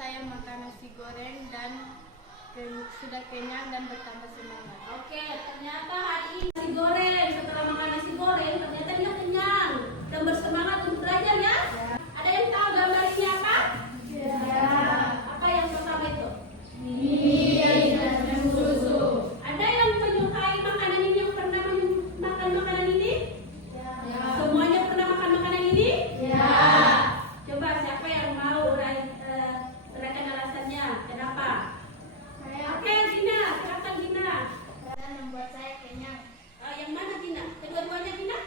saya makan nasi goreng dan sudah kenyang dan bertambah semangat. Oke, ternyata hari ini nasi goreng. Setelah makan nasi goreng, ternyata dia kenyang dan bersemangat untuk belajar ya. Ada yang tahu gambar ini apa? Ya. Apa yang pertama itu? Mie dan susu. Ada yang menyukai makanan ini, yang pernah makan makanan ini? Ya. Semuanya pernah makan makanan ini? Ya. Coba siapa yang mau uraikan alasannya? Kenapa? Oke, Dina, silakan Dina. Karena membuat saya kenyang. Yang mana Dina? Kedua-duanya Dina?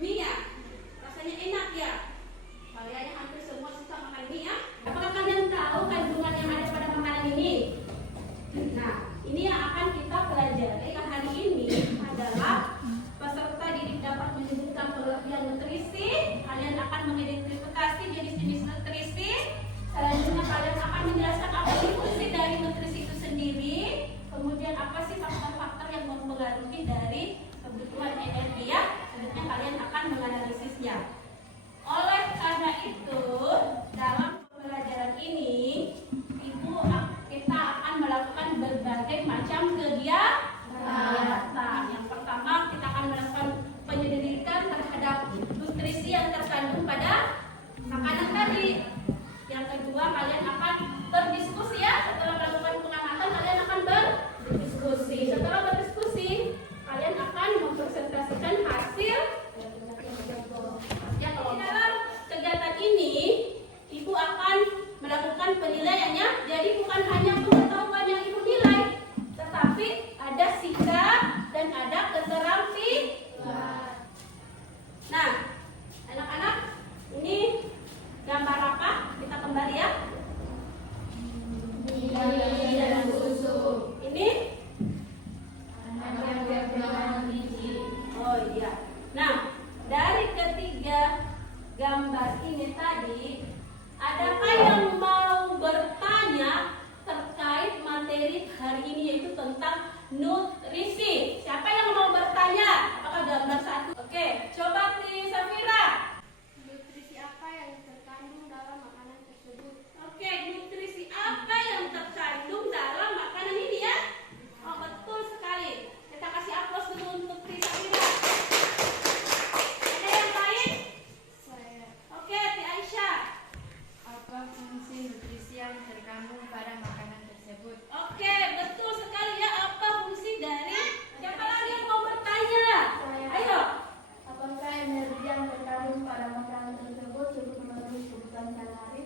Mie ya? Rasanya enak ya? Kalian hampir semua suka makan mie ya? Apakah kalian tahu kandungan yang ada pada makanan ini? Nah, ini yang akan kita pelajari hari ini adalah peserta didik dapat menyebutkan kelebihan nutrisi. Kalian akan mengidentifikasi jenis-jenis nutrisi. Selanjutnya kalian akan menjelaskan apa sih fungsi dari nutrisi itu sendiri. Kemudian apa sih faktor-faktor yang mempengaruhi dari kebutuhan energi ya. Selanjutnya kalian akan menganalisisnya. Oleh karena itu, dalam pembelajaran ini, kita akan melakukan berbagai macam kegiatan. Yang pertama, kita akan melakukan penyelidikan terhadap nutrisi yang terkandung pada makanan tadi. Yang kedua, kalian akan berdiskusi ya. Setelah melakukan pengamatan, kalian akan berdiskusi. Setelah berdiskusi, kalian akan mempresentasikan hasil. Ya, kalau dalam kegiatan ini, Ibu akan melakukan penilaiannya. Jadi bukan hanya pengetahuan yang Ibu nilai, tetapi ada sikap dan ada keterampilan. Nah, anak-anak, ini gambar apa? Kita kembali ya. Mie dan susu. Ini? Oh iya. Nah, dari ketiga gambar ini tadi, adakah yang mau bertanya terkait materi hari ini, yaitu tentang nutrisi? Siapa yang mau bertanya? Apakah gambar satu? Oke, coba di Safira. Nutrisi apa yang terkandung dalam makanan tersebut? Oke, nutrisi apa yang terkandung dalam makanan ini ya? Oh, betul sekali. Kita kasih aplaus dulu untuk Safira. Ada yang lain? Saya. Oke, Ti Aisyah. Apa fungsi nutrisi yang terkandung pada makanan tersebut? Oke, betul sekali ya. Apa fungsi dari? Siapa lagi yang mau bertanya? Saya. Ayo. Apakah energi yang terkandung pada makanan tersebut cukup memenuhi kebutuhan sehari-hari?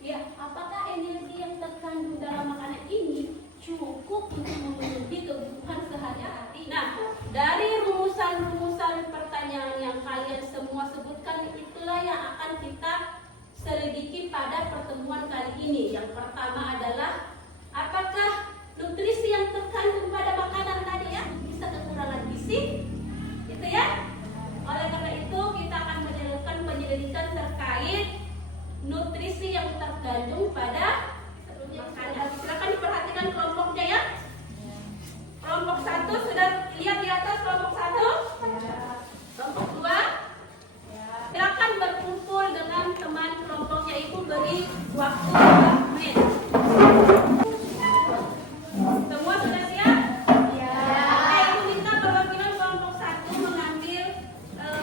Ya, apakah energi yang terkandung dalam makanan ini cukup untuk memenuhi kebutuhan sehari-hari? Nah, dari rumusan-rumusan pertanyaan yang kalian semua sebutkan, itulah yang akan kita selidiki pada pertemuan kali ini. Yang pertama adalah apakah nutrisi yang terkandung pada makanan tadi ya bisa kekurangan gizi? Gitu ya. Oleh karena itu kita akan melakukan penyelidikan terkait nutrisi yang terkandung pada makanan. Silakan diperhatikan kelompoknya ya. Kelompok 1 sudah lihat di atas kelompok 1? Kelompok 2? Silakan berkumpul dengan teman kelompoknya, Ibu beri waktu 2 menit. Semua sudah siap? Ya. Oke, Ibu minta perwakilan kelompok 1 mengambil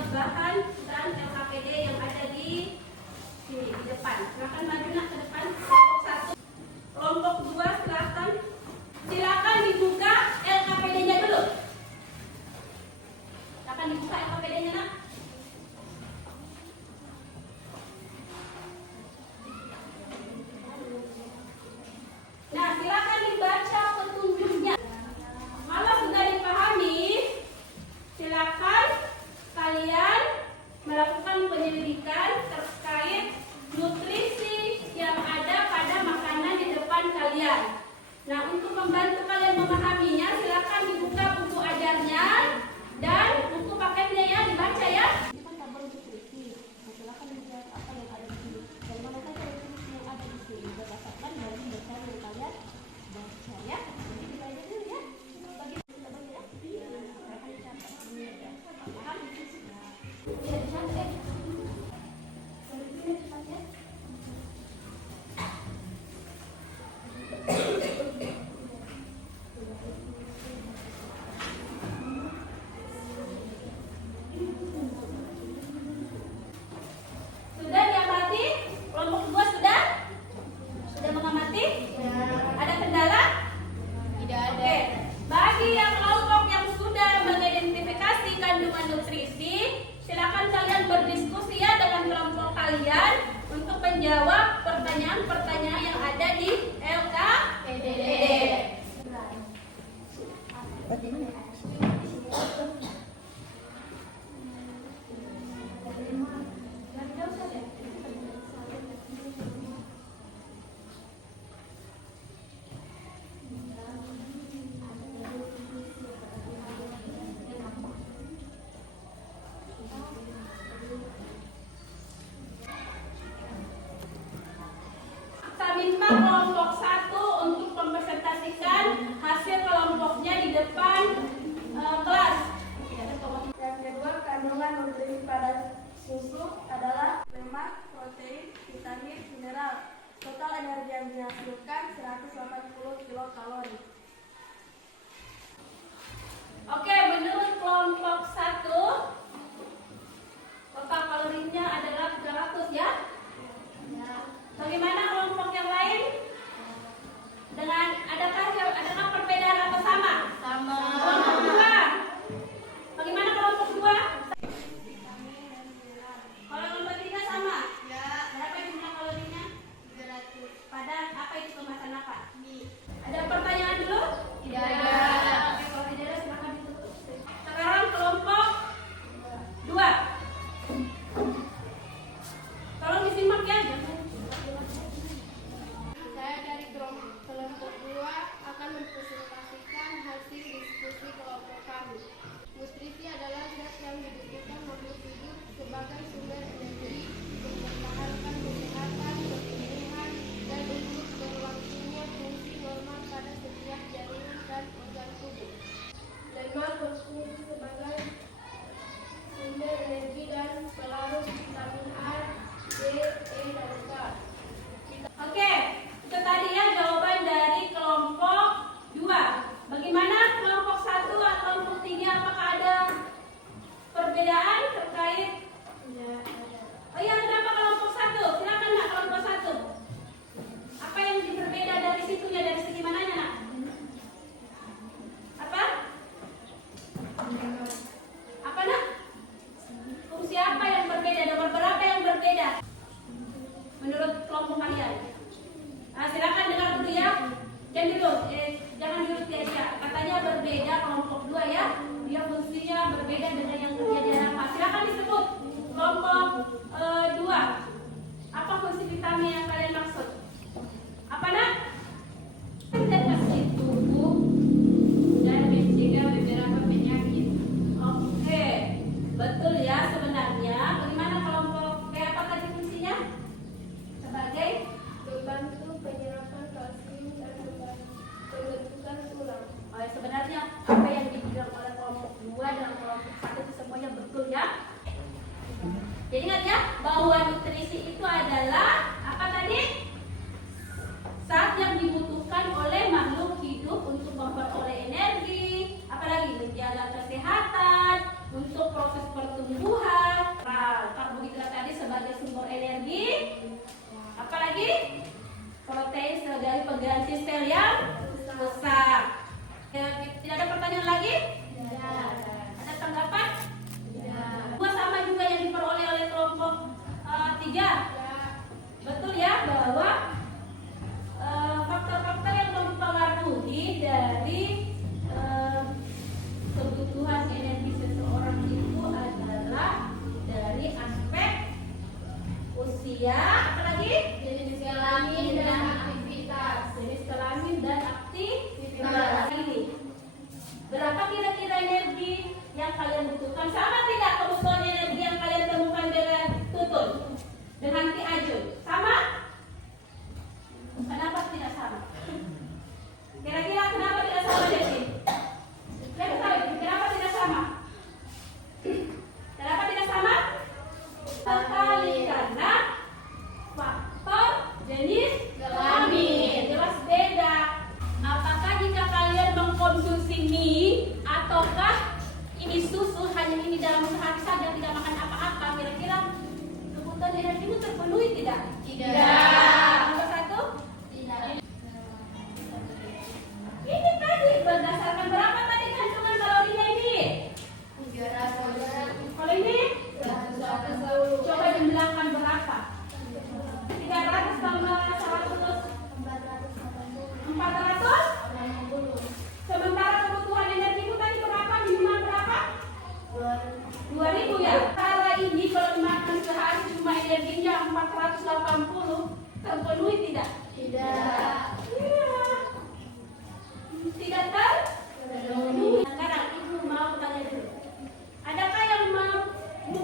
bahan dan LKPD yang ada di sini di depan. Silakan maju nak ke depan. Kelompok 1. Kelompok 2 silakan dibuka LKPD-nya dulu. Silakan dibuka LKPD-nya nak. kalian untuk menjawab pertanyaan-pertanyaan yang ada di LKPD. Minta kelompok 1 untuk mempresentasikan hasil kelompoknya di depan kelas. Yang kedua, kandungan nutrisi pada susu adalah lemak, protein, vitamin, mineral. Total energi yang dihasilkan 180 kilokalori. Oke, menurut kelompok 1 total kalorinya adalah 300 ya. Bagaimana kelompok yang lain? Adakah perbedaan atau sama? Sama. Kelompok 2. Bagaimana kelompok 2? Kalau kelompok 3 sama? Ya. Berapa jumlah kalorinya? 300. Pada apa itu kemasan apa? Ada pertanyaan dulu? Tidak ada. Oke, kalau tidak ada silakan ditutup. Sekarang kelompok 2. Tolong disimak ya. Saya dari kelompok 2 akan mempresentasikan hasil diskusi kelompok kami. Nutrisi adalah zat yang dibutuhkan makhluk hidup sebagai sumber energi, mempertahankan kesehatan, pertumbuhan, dan untuk berlangsungnya fungsi normal pada setiap jaringan dan organ tubuh. Lemak berfungsi sebagai sumber energi dan pelarut vitamin A, D, E, dan K. Oke, itu tadi ya jawaban dari kelompok 2. Bagaimana kelompok 1 atau kelompok 3? Apakah ada perbedaan terkait? Oh iya, kenapa kelompok 1? Silakan nak kelompok 1. Apa yang berbeda dari situ ya, dari segi mananya nak? Apa? Apa nak? Fungsi apa yang berbeda? Nomor berapa yang berbeda? Menurut kelompok kalian? Silakan dengar dulu ya. Jangan dulu ya. Katanya berbeda kelompok 2 ya. Dia fungsinya berbeda dengan yang kerja di apa. Silakan disebut kelompok 2. Apa fungsi vitamin yang kalian maksud? Apa nak? Deteksi tubuh dan mencegah beberapa penyakit. Oke, betul ya sebenarnya. Bagaimana kelompok apa tadi fungsinya? Sebagai Membantu penyerapan kalsium dan pembentukan tulang. Oh, ya, sebenarnya apa yang dibilang oleh kelompok 2 dan kelompok 1 itu semuanya betul ya. Jadi ingat ya bahwa nutrisi itu adalah apa tadi? Zat yang dibutuhkan oleh makhluk hidup untuk memperoleh energi, apalagi menjaga kesehatan, untuk proses pertumbuhan. Nah, karbohidrat tadi sebagai sumber energi. Apalagi protein sebagai pengganti sel yang besar. Tidak ada pertanyaan lagi? Ada tanggapan? Dua sama juga yang diperoleh oleh kelompok 3. Betul ya bahwa faktor-faktor yang mempengaruhi dari kebutuhan energi seseorang itu adalah dari aspek usia, apalagi Jenis kelamin dan aktivitas. jenis kelamin dan aktivitas. Ini berapa kira-kira energi yang kalian butuhkan? Sama tidak kebutuhan energi yang kalian temukan dengan Tutun, dengan Ki Ajun? Sama? Kenapa tidak sama? Kira-kira kenapa tidak sama, Desi? Kenapa tidak sama? Kenapa tidak sama? Sekali karena faktor jenis kelamin jelas beda. Apakah jika kalian mengkonsumsi mie ataukah ini susu hanya ini dalam sehari saja tidak makan apa-apa, kira-kira kebutuhan energimu terpenuhi Terpenuhi tidak? Tidak. Iya. Tidak terpenuhi. Sekarang ibu mau tanya dulu. Adakah yang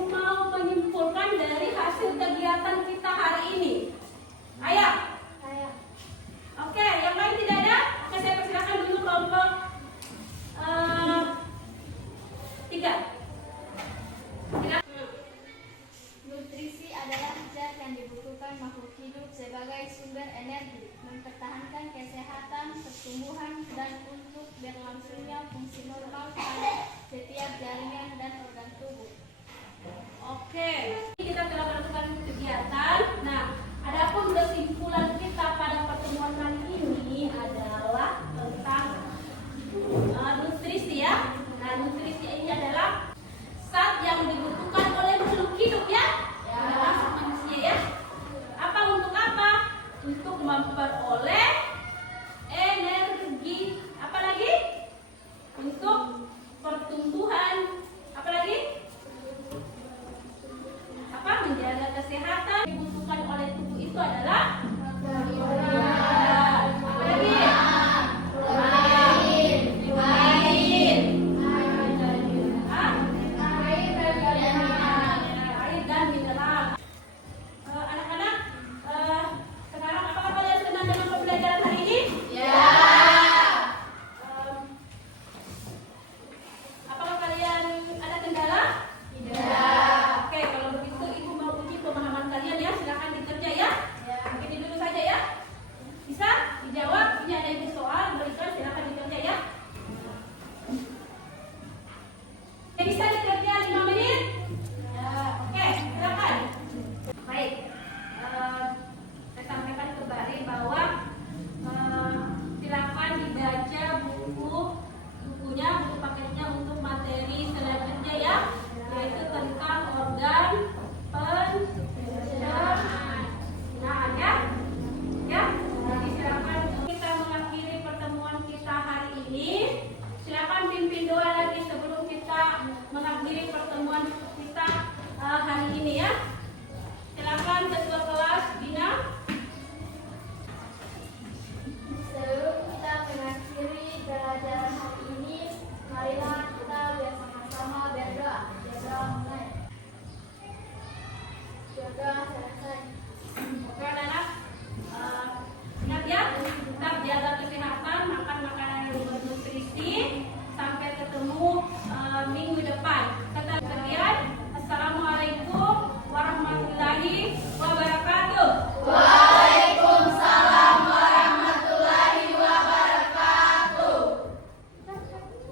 mau menyimpulkan dari hasil kegiatan kita hari ini? Ayo. Saya. Oke, yang lain tidak ada? Oke, saya persilakan dulu kelompok 3. Nutrisi adalah zat yang dibutuhkan makhluk hidup sebagai sumber energi, mempertahankan kesehatan, pertumbuhan, dan untuk berlangsungnya fungsi normal pada setiap jaringan dan organ tubuh. Oke, kita telah melakukan kegiatan